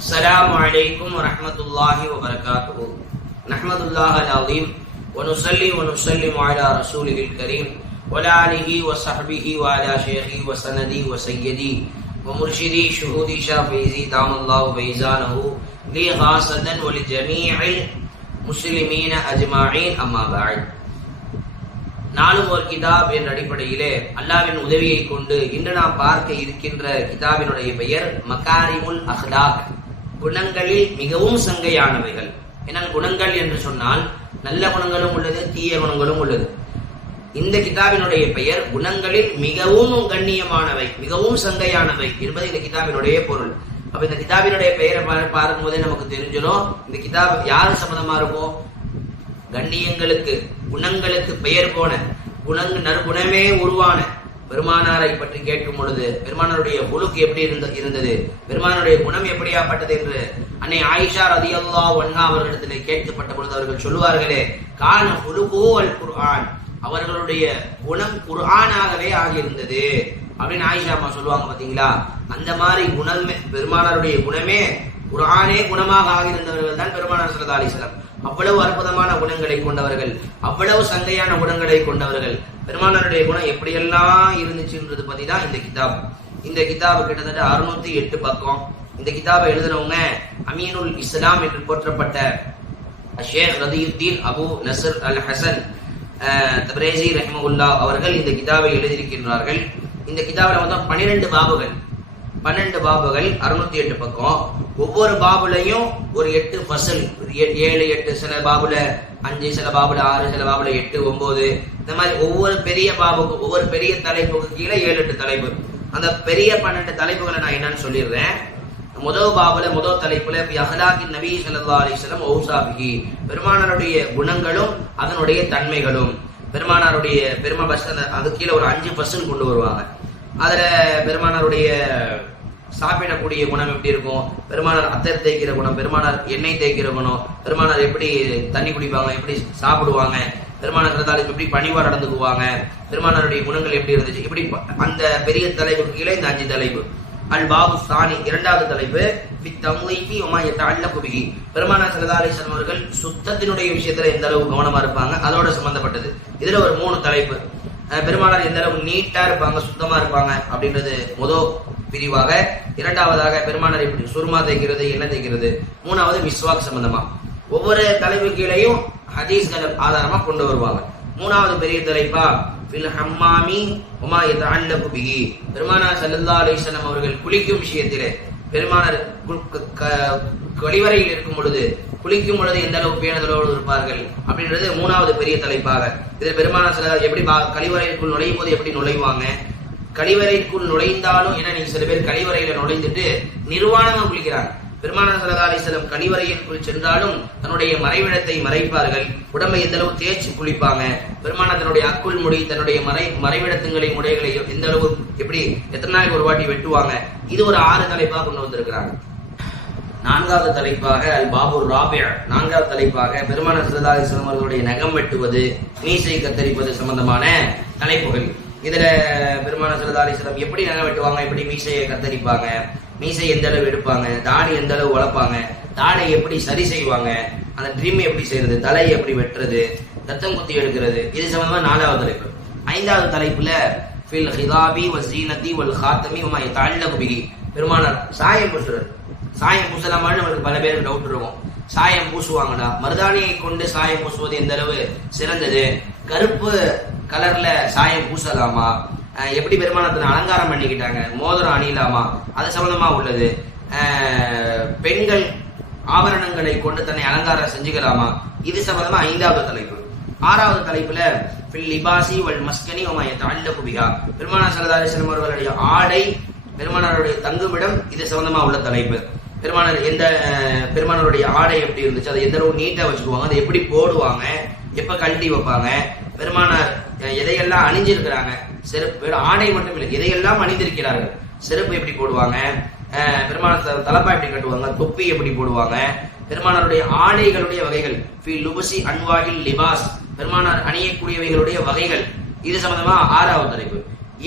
السلام عليكم ورحمة الله وبركاته نحمد الله العظيم ونصلي ونسلم على رسوله الكريم وعلى آله وصحبه وعلى شيخي وسندي وسيدي ومرشدي شهودي شافيزي دام الله بيزانه لي خاصة ولجميع المسلمين أجمعين أما بعد நாலும் ஒரு கிதாப் என்ற அடிப்படையிலே அல்லாவின் உதவியை கொண்டு இன்று நாம் பார்க்க இருக்கின்ற கிதாபினுடைய பெயர் மக்காரிமுல் அஹ்லாக் குணங்களில் மிகவும் சங்கையானவைகள். ஏன்னால் குணங்கள் என்று சொன்னால் நல்ல குணங்களும் உள்ளது தீய குணங்களும் உள்ளது. இந்த கிதாபினுடைய பெயர் குணங்களில் மிகவும் கண்ணியமானவை மிகவும் சங்கையானவை என்பது இந்த கிதாபினுடைய பொருள். அப்ப இந்த கிதாபினுடைய பெயரை பார்க்கும் போதே நமக்கு தெரிஞ்சிடும் இந்த கிதாப் யாரு சம்மதமா இருக்கும் கண்ணியங்களுக்கு குணங்களுக்கு பெயர் போன குணங் நற்குணமே உருவான பெருமானாரை பற்றி கேட்கும் பொழுது பெருமானாருடைய ஒழுக்கு எப்படி இருந்த இருந்தது? பெருமானாருடைய குணம் எப்படியாப்பட்டது என்று அன்னை ஆயிஷா ரதியல்லா ஒன்னா அவர்களிடத்திலே கேட்கப்பட்ட பொழுது அவர்கள் சொல்லுவார்களே காண குழுகோ அல் குர்ஆன். அவர்களுடைய குணம் குர்ஆனாகவே ஆகியிருந்தது. அப்படின்னு ஆயிஷா அம்மா சொல்லுவாங்க பாத்தீங்களா? அந்த மாதிரி குணமே பெருமானாருடைய குணமே குரானே குணமாக ஆகியிருந்தவர்கள் தான் பெருமானார் சல்லா அலிஸ்லாம் அவ்வளவு அற்புதமான குணங்களை கொண்டவர்கள் அவ்வளவு சங்கையான குணங்களை கொண்டவர்கள். பெருமானாருடைய குணம் எப்படியெல்லாம் இருந்துச்சுன்றது பத்தி தான் இந்த கிதாப். இந்த கிதாபு கிட்டத்தட்ட அறுநூத்தி எட்டு பக்கம். இந்த கிதாபை எழுதினவங்க அமீனுல் இஸ்லாம் என்று போற்றப்பட்ட ஷேக் ரதியுத்தீன் அபு நசர் அல் ஹசன் அஹ், தப்ரேசி ரஹ்மவுல்லா அவர்கள் இந்த கிதாபை எழுதியிருக்கின்றார்கள். இந்த கிதாபில் வந்து பன்னிரெண்டு பாபுகள் பன்னெண்டு பாபுகள் அறுநூத்தி எட்டு பக்கம். ஒவ்வொரு பாபுலையும் ஒரு எட்டு ஃபசல் ஏழு எட்டு சில பாபுல அஞ்சு சில பாபுல ஆறு சில பாபுல எட்டு ஒன்பது இந்த மாதிரி ஒவ்வொரு பெரிய பாபுக்கு ஒவ்வொரு பெரிய தலைப்புக்கு கீழே ஏழு எட்டு தலைப்பு. அந்த பெரிய பன்னெண்டு தலைப்புகளை நான் என்னன்னு சொல்லிடுறேன். முதல் பாபுல முதல் தலைப்புல அஹலாகி நபி ஸல்லல்லாஹு அலிஸ்லம் ஓசாபிகி பெருமானாருடைய குணங்களும் அதனுடைய தன்மைகளும். பெருமானாருடைய பெருமா பஸ் அது கீழே ஒரு அஞ்சு பர்சன்ட் கொண்டு வருவாங்க. அதுல பெருமானாருடைய சாப்பிடக்கூடிய குணம் எப்படி இருக்கும்? பெருமானார் அத்தர் தேய்க்கிற குணம் பெருமானார் எண்ணெய் தேய்க்கிற குணம் பெருமானார் எப்படி தண்ணி குடிப்பாங்க எப்படி சாப்பிடுவாங்க பெருமானார் இருந்தாலும் எப்படி பணிவா நடந்துக்குவாங்க பெருமானாருடைய குணங்கள் எப்படி இருந்துச்சு இப்படி அந்த பெரிய தலைப்புக்கு கீழே இந்த அஞ்சு தலைப்பு. அல் பாபு சாணி இரண்டாவது தலைப்பு பித்தம்லைஃபி உமாயத்த அல்ல குபிகி பெருமானா சல்லா அவர்கள் சுத்தத்தினுடைய விஷயத்துல எந்த அளவு கவனமா இருப்பாங்க அதோட சம்பந்தப்பட்டது. இதுல ஒரு மூணு தலைப்பு. பெருமானார் எந்த அளவு நீட்டா இருப்பாங்க சுத்தமா இருப்பாங்க அப்படின்றது முதல் பிரிவாக. இரண்டாவதாக பெருமானார் எப்படி சுருமா தைக்கிறது என்ன தைக்கிறது மூணாவது மிஸ்வாக் சம்பந்தமா. ஒவ்வொரு தலைப்பு கீழையும் ஹதீஸ்கள் ஆதாரமா கொண்டு வருவாங்க. மூணாவது பெரிய தலைப்பா ஃபில் ஹம்மாமி உமா எத் பிஹி. பெருமானார் ஸல்லல்லாஹு அலைஹி அவர்கள் குளிக்கும் விஷயத்திலே பெருமானர் க- கழிவறையில் இருக்கும் பொழுது குளிக்கும் பொழுது எந்த அளவு பேணுதலோடு இருப்பார்கள் அப்படின்றது மூணாவது பெரிய தலைப்பாக. இதில் பெருமானார் ஸல்லல்லாஹு எப்படி கழிவறைக்குள் நுழையும் போது எப்படி நுழைவாங்க? கழிவறைக்குள் நுழைந்தாலும் ஏன்னா நீங்க சில பேர் கழிவறையில நுழைந்துட்டு நிர்வாணமா குளிக்கிறாங்க. பெருமானார் ஸல்லல்லாஹு அலைஹி கழிவறையிற்குள் சென்றாலும் தன்னுடைய மறைவிடத்தை மறைப்பார்கள். உடம்பை எந்த அளவு தேய்ச்சி குளிப்பாங்க? பெருமானார் தன்னுடைய அக்குள் முடி தன்னுடைய மறை மறைவிடத்துங்களை முடைகளை எந்த அளவு எப்படி எத்தனை நாளைக்கு ஒரு வாட்டி வெட்டுவாங்க? இது ஒரு ஆறு தலைப்பாக கொண்டு வந்திருக்கிறாங்க நான்காவது தலைப்பாக அல் பாபுர் ராபியா நான்காவது தலைப்பாக பெருமான ஸல்லல்லாஹு அலைஹி அவர்களுடைய நகம் வெட்டுவது மீசை கத்தரிப்பது சம்பந்தமான தலைப்புகள். இதுல பெருமான ஸல்லல்லாஹு அலைஹி எப்படி நகம் வெட்டுவாங்க எப்படி மீசையை கத்தரிப்பாங்க மீசை எந்த அளவு எடுப்பாங்க தாடி எந்த அளவு வளர்ப்பாங்க தாடை எப்படி சரி செய்வாங்க அந்த ட்ரீம் எப்படி செய்யறது தலை எப்படி வெட்டுறது ரத்தம் குத்தி எடுக்கிறது இது சம்பந்தமா நாலாவது தலைப்பு. ஐந்தாவது தலைப்புல ஃபில் ஹிதாபி வ ஜீனதி வல் ஹாத்தமி உமா யதஅல்லகு குபிகி பெருமானார் சாயம் பூசுறது. சாயம் பூசலாமான்னு நம்மளுக்கு பல பேருக்கு டவுட் இருக்கும். சாயம் பூசுவாங்கடா. மருதாணியை கொண்டு சாயம் பூசுவது எந்த அளவு சிறந்தது? கருப்பு கலர்ல சாயம் பூசலாமா? எப்படி பெருமானத்தை அலங்காரம் பண்ணிக்கிட்டாங்க? மோதிரம் அணியலாமா? அது சம்பந்தமா உள்ளது. பெண்கள் ஆபரணங்களை கொண்டு தன்னை அலங்காரம் செஞ்சுக்கலாமா? இது சம்பந்தமா ஐந்தாவது தலைப்பு. ஆறாவது தலைப்புல ஃபில் லிபாசி வல் மஸ்கனி ஒமா யதஅல்லகு பிஹா பெருமானார் ஸல்லல்லாஹு அலைஹி வஸல்லம் அவர்களுடைய ஆடை பெருமானாருடைய தங்குமிடம் இது சம்பந்தமா உள்ள தலைப்பு. பெருமானார் எந்த பெருமானருடைய பெருமானாருடைய ஆடை எப்படி இருந்துச்சு அதை எந்த அளவு நீட்டா வச்சுக்குவாங்க அதை எப்படி போடுவாங்க எப்ப கழட்டி வைப்பாங்க பெருமானார் எதையெல்லாம் அணிஞ்சிருக்கிறாங்க செருப்பு வெறும் ஆடை மட்டும் இல்லை எதையெல்லாம் அணிந்திருக்கிறார்கள் செருப்பு எப்படி போடுவாங்க பெருமான பெருமானார் தலப்பா எப்படி கட்டுவாங்க தொப்பி எப்படி போடுவாங்க பெருமானாருடைய ஆடைகளுடைய வகைகள் ஃபி லுபசி அன்வாயில் லிபாஸ் பெருமானார் அணியக்கூடியவைகளுடைய வகைகள். இது சம்பந்தமா ஆறாவது தலைப்பு.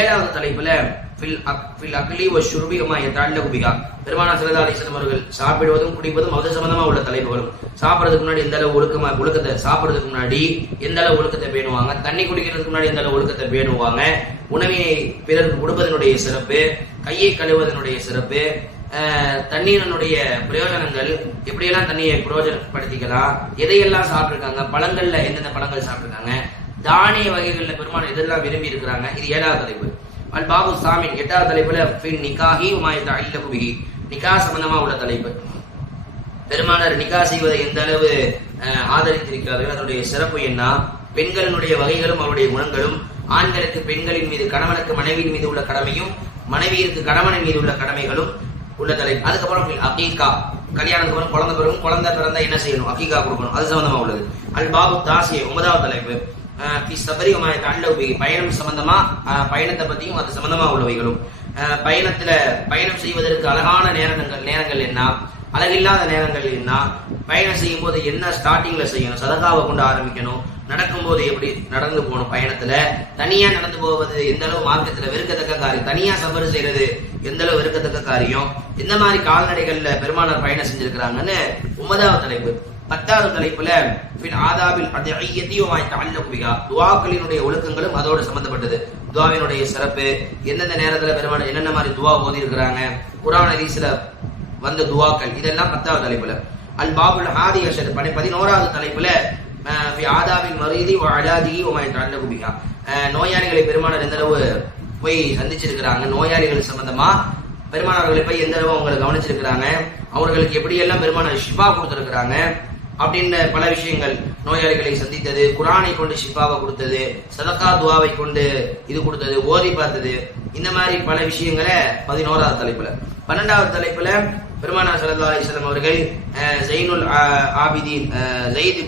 ஏழாவது தலைப்புல ஃபில் அக் ஃபில் அக்லி ஓ ஷுர்பி வமா யதஅல்லகு பிஹா பெருமானா ஸல்லல்லாஹு அவர்கள் சாப்பிடுவதும் குடிப்பதும் அது சம்பந்தமா உள்ள தலைப்புகளும் சாப்பிடுறதுக்கு முன்னாடி எந்த அளவு ஒழுக்கமா ஒழுக்கத்தை சாப்பிடுறதுக்கு முன்னாடி எந்த அளவு ஒழுக்கத்தை பேணுவாங்க? தண்ணி குடிக்கிறதுக்கு முன்னாடி எந்த அளவு ஒழுக்கத்தை பேணுவாங்க? உணவினை பிறருக்கு கொடுப்பதனுடைய சிறப்பு கையை கழுவுவதனுடைய சிறப்பு தண்ணீரனுடைய பிரயோஜனங்கள் எப்படியெல்லாம் தண்ணியை பிரயோஜனப்படுத்திக்கலாம் எதையெல்லாம் சாப்பிட்ருக்காங்க பழங்கள்ல எந்தெந்த பழங்கள் சாப்பிட்ருக்காங்க தானிய வகைகளில் பெருமாள் எதெல்லாம் விரும்பி இருக்கிறாங்க இது ஏழாவது தலைப்பு. அல் பாபு சாமின் எட்டாவது தலைப்புல பின் நிகாஹி உமாயத்த அல்ல குபிகி நிகா சம்பந்தமா உள்ள தலைப்பு. பெருமானார் நிகா செய்வதை எந்த அளவு ஆதரித்திருக்கிறார்கள் அதனுடைய சிறப்பு என்ன? பெண்களினுடைய வகைகளும் அவருடைய குணங்களும் ஆண்களுக்கு பெண்களின் மீது கணவனுக்கு மனைவியின் மீது உள்ள கடமையும் மனைவியிற்கு கணவனின் மீது உள்ள கடமைகளும் உள்ள தலைப்பு அதுக்கப்புறம் அகீகா. கல்யாணத்துக்கு அப்புறம் குழந்தை பிறகு குழந்தை பிறந்தா என்ன செய்யணும்? அகீகா கொடுக்கணும். அது சம்பந்தமா உள்ளது. அல் பாபு தாசிய ஒன்பதாவது தலைப்பு. சபரி அல்ல குபிகி பயணம் சம்பந்தமா பயணத்தை பத்தியும் அது சம்பந்தமா உள்ளவைகளும். பயணத்துல பயணம் செய்வதற்கு அழகான நேரங்கள் நேரங்கள் என்ன? அழகில்லாத நேரங்கள் என்ன? பயணம் செய்யும் போது என்ன ஸ்டார்டிங்ல செய்யணும்? சதகாவை கொண்டு ஆரம்பிக்கணும். நடக்கும்போது எப்படி நடந்து போகணும் பயணத்துல? தனியா நடந்து போவது எந்த அளவு மார்க்கத்துல வெறுக்கத்தக்க காரியம்? தனியா சபர் செய்யறது எந்த அளவு வெறுக்கத்தக்க காரியம்? எந்த மாதிரி கால்நடைகள்ல பெருமானார் பயணம் செஞ்சிருக்கிறாங்கன்னு ஒன்பதாவது தலைப்பு. பத்தாவது தலைப்புல பின் ஆதாபில் துவாக்களினுடைய ஒழுக்கங்களும் அதோடு சம்பந்தப்பட்டது. துவாவினுடைய சிறப்பு எந்தெந்த நேரத்துல பெருமாள் என்னென்ன மாதிரி துவா ஓதி இருக்கிறாங்க குரான் ஹதீஸ்ல வந்த துவாக்கள் இதெல்லாம் பத்தாவது தலைப்புல. அல் பாபுல் ஹாதி அஷர் பதினோராவது தலைப்புல ஆதாவின் மருதி ஆதாபில் மரீதி அலாதிகி உமாய் தண்டகு நோயாளிகளை பெருமானார் எந்த அளவு போய் சந்திச்சிருக்கிறாங்க? நோயாளிகள் சம்பந்தமா பெருமானார்களை போய் எந்த அளவு அவங்களை கவனிச்சிருக்கிறாங்க? அவர்களுக்கு எப்படியெல்லாம் பெருமானார் ஷிஃபா கொடுத்துருக்குறாங்க? அப்படின்ற பல விஷயங்கள். நோயாளிகளை சந்தித்தது குரானை கொண்டு ஷிஃபாவை கொடுத்தது சதகா துவாவை கொண்டு இது கொடுத்தது ஓதி பார்த்தது. இந்த மாதிரி பல விஷயங்களை பதினோராவது தலைப்புல. பன்னெண்டாவது தலைப்புல பெருமானா சல்லா அலிஸ்லாம் அவர்கள் ஜெயினுல் ஆபிதீன் ஜெயித்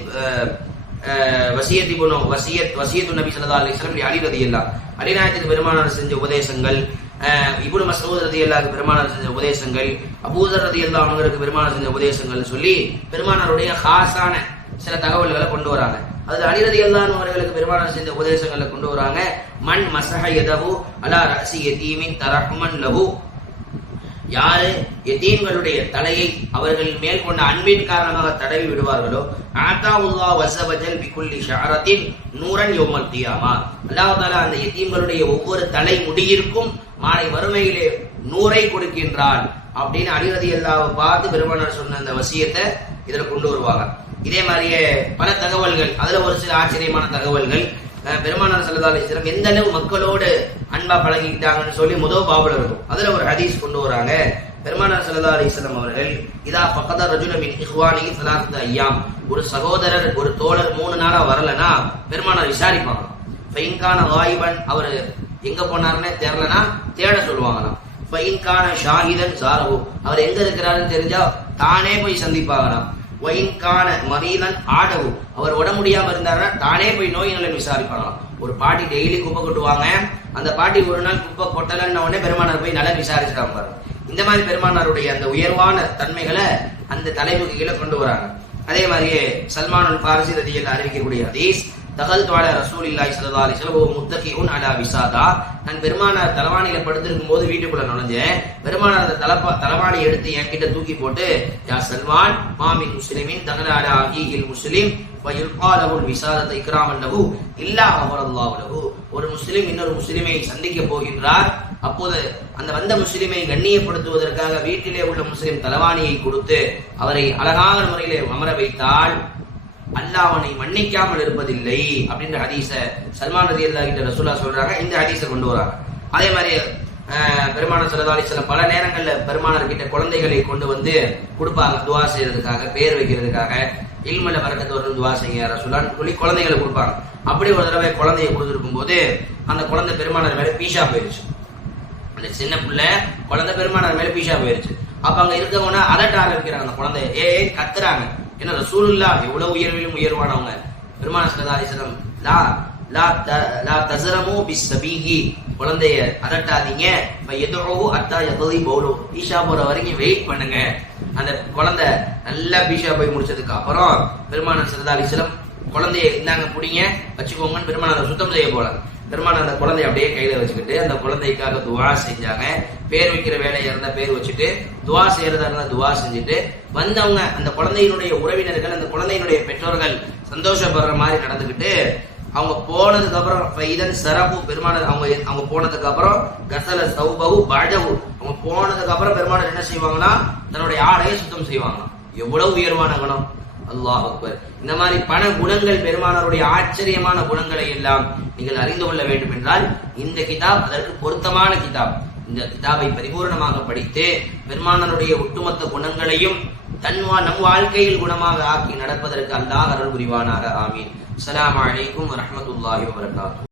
வசியத் இபுனோ வசியத் வசியத்து நபி ஸல்லல்லாஹு அலைஹி வஸல்லம் ரதி அலி ரலியல்லாஹ் அலிநாயத்துக்கு பெருமானார் செஞ்ச உபதேசங்கள் இபுனு மசூத் ரதி ரலியல்லாஹு பெருமானார் செஞ்ச உபதேசங்கள் அபூதர் அல்லா அவங்களுக்கு பெருமானார் செஞ்ச உபதேசங்கள் சொல்லி பெருமானாருடைய ஹாஸான சில தகவல்களை கொண்டு வராங்க. அதுல அலி ரலியல்லாஹு அவர்களுக்கு பெருமானார் செஞ்ச உபதேசங்களை கொண்டு வராங்க. மண் மசஹ எதவு அலா ரசி எதீமின் தரஹ்மன் லகு யாரு எதீன்களுடைய தலையை அவர்கள் மேல் கொண்ட அன்பின் காரணமாக தடவி விடுவார்களோ ஆத்தாவுல்லா வசவஜல் பிகுல்லி ஷாரத்தின் நூரன் யோமல் தியாமா அல்லாஹால அந்த எத்தீம்களுடைய ஒவ்வொரு தலை முடியிருக்கும் மாலை வறுமையிலே நூறை கொடுக்கின்றான் அப்படின்னு அலிரதி அல்லாவை பார்த்து பெருமானார் சொன்ன அந்த வசியத்தை இதுல கொண்டு வருவாங்க. இதே மாதிரியே பல தகவல்கள் அதுல ஒரு சில ஆச்சரியமான தகவல்கள். பெருமானார் சல்லா அலிஸ்லாம் எந்த அளவு மக்களோடு அன்பா பழகிக்கிட்டாங்கன்னு சொல்லி முதல் பாபுல இருக்கும். அதுல ஒரு ஹதீஸ் கொண்டு வராங்க. பெருமானார் சல்லா அலிஸ்லாம் அவர்கள் இதா பக்கதா ரஜுலமின் இஹ்வானி சலாத்து ஐயாம். ஒரு சகோதரர் ஒரு தோழர் மூணு நாளா வரலனா பெருமானார் விசாரிப்பாங்க. ஃபைன்கான வாய்வன் அவர் எங்க போனாருன்னு தெரியலனா தேட சொல்லுவாங்களாம். ஃபைன்கான ஷாஹிதன் சாரவு அவர் எங்க இருக்கிறாருன்னு தெரிஞ்சா தானே போய் சந்திப்பாங்களாம். ஒயின்கான மரீதன் ஆடவு அவர் உடம்பு முடியாம இருந்தாருன்னா தானே போய் நோய் நலன் விசாரிப்பாங்களாம் ஒரு பாட்டி டெய்லி குப்பை கொட்டுவாங்க. அந்த பாட்டி ஒரு நாள் குப்பை கொட்டலன்ன உடனே பெருமானார் போய் நல்லா விசாரிச்சிட்டாங்க பாருங்க இந்த மாதிரி பெருமானாருடைய அந்த உயர்வான தன்மைகளை அந்த தலைமுறை கொண்டு வராங்க. அதே மாதிரியே சல்மான் பாரசி ரதியில் அறிவிக்கக்கூடிய ஹதீஸ் தகல் துவால ரசூல் இல்லாய் சல்லா அலி முத்தகி உன் அலா விசாதா. நான் பெருமானார் தலவாணியில படுத்திருக்கும் போது வீட்டுக்குள்ள நுழைஞ்சேன். பெருமானார் அந்த தலப்பா தலவாணி எடுத்து என்கிட்ட தூக்கி போட்டு யா சல்மான் மாமின் முஸ்லிமின் தகல அலா முஸ்லிம் வயுல்காலகுல் விசாதத்தை இக்ராமன் இல்லா அமரல்லாஹு ஒரு முஸ்லிம் இன்னொரு முஸ்லிமை சந்திக்க போகின்றார். அப்போது அந்த வந்த முஸ்லிமை கண்ணியப்படுத்துவதற்காக வீட்டிலே உள்ள முஸ்லிம் தலவாணியை கொடுத்து அவரை அழகான முறையிலே அமர வைத்தால் அல்லாஹ் அவனை மன்னிக்காமல் இருப்பதில்லை அப்படின்ற ஹதீச சல்மான் ரதி அல்லா கிட்ட ரசூல்லா சொல்றாங்க. இந்த ஹதீஸை கொண்டு வராங்க. அதே மாதிரி அஹ், பெருமானார் சல்லா அலிஸ்லாம் பல நேரங்களில் பெருமானார் கிட்ட குழந்தைகளை கொண்டு வந்து கொடுப்பாங்க. துவா செய்யறதுக்காக பேர் வைக்கிறதுக்காக. இல்மல வரக்கத்து வரணும் துவா செய்ய ரசூலான்னு சொல்லி குழந்தைகளை கொடுப்பாங்க. அப்படி ஒரு தடவை குழந்தைய கொடுத்துருக்கும் போது அந்த குழந்தை பெருமானார் மேல பீஷா போயிருச்சு. அந்த சின்ன பிள்ளை குழந்தை பெருமானார் மேல பீஷா போயிருச்சு. அப்ப அங்க இருக்கவங்க அலட்ட ஆரம்பிக்கிறாங்க அந்த குழந்தைய. ஏ கத்துறாங்க. ஏன்னா ரசூலுல்லா எவ்வளவு உயர்விலும் உயர்வானவங்க. பெருமான சல்லாஹிஸ்லம் லா லா த லா பி சபீகி குழந்தைய அதட்டாதீங்க. எதுவோ அத்தா எதோ பௌலோ ஈஷா போற வரைக்கும் வெயிட் பண்ணுங்க. அந்த குழந்தை நல்லா பீஷா போய் முடிச்சதுக்கு அப்புறம் பெருமான சல்லா குழந்தைய இருந்தாங்க புடிங்க வச்சுக்கோங்கன்னு பெருமானார் சுத்தம் செய்ய போறாங்க. பெருமானார் அந்த குழந்தைய அப்படியே கையில வச்சுக்கிட்டு அந்த குழந்தைக்காக துவா செஞ்சாங்க. பேர் வைக்கிற வேலையா இருந்தா பேர் வச்சுட்டு துவா செய்யறதா இருந்தா துவா செஞ்சுட்டு வந்தவங்க அந்த குழந்தையினுடைய உறவினர்கள் அந்த குழந்தையினுடைய பெற்றோர்கள் சந்தோஷப்படுற மாதிரி நடந்துக்கிட்டு அவங்க போனதுக்கு அப்புறம் இதன் சிறப்பு பெருமானார் அவங்க அவங்க போனதுக்கு அப்புறம் கசல சௌபவு பழவு அவங்க போனதுக்கு அப்புறம் பெருமானார் என்ன செய்வாங்கன்னா தன்னுடைய ஆடையை சுத்தம் செய்வாங்க எவ்வளவு உயர்வான குணம். அல்லாஹ் அக்பர். இந்த மாதிரி பல குணங்கள் பெருமானாருடைய ஆச்சரியமான குணங்களை எல்லாம் நீங்கள் அறிந்து கொள்ள வேண்டும் என்றால் இந்த கிதாப் அதற்கு பொருத்தமான கிதாப். இந்த கிதாபை பரிபூர்ணமாக படித்து பெருமானனுடைய ஒட்டுமொத்த குணங்களையும் தன்வா நம் வாழ்க்கையில் குணமாக ஆக்கி நடப்பதற்கு அல்லாஹ் அருள் புரிவானாக. ஆமீன். அஸ்லாம் வலைக்கம் வரமத்துல்லாஹி வரகாத்து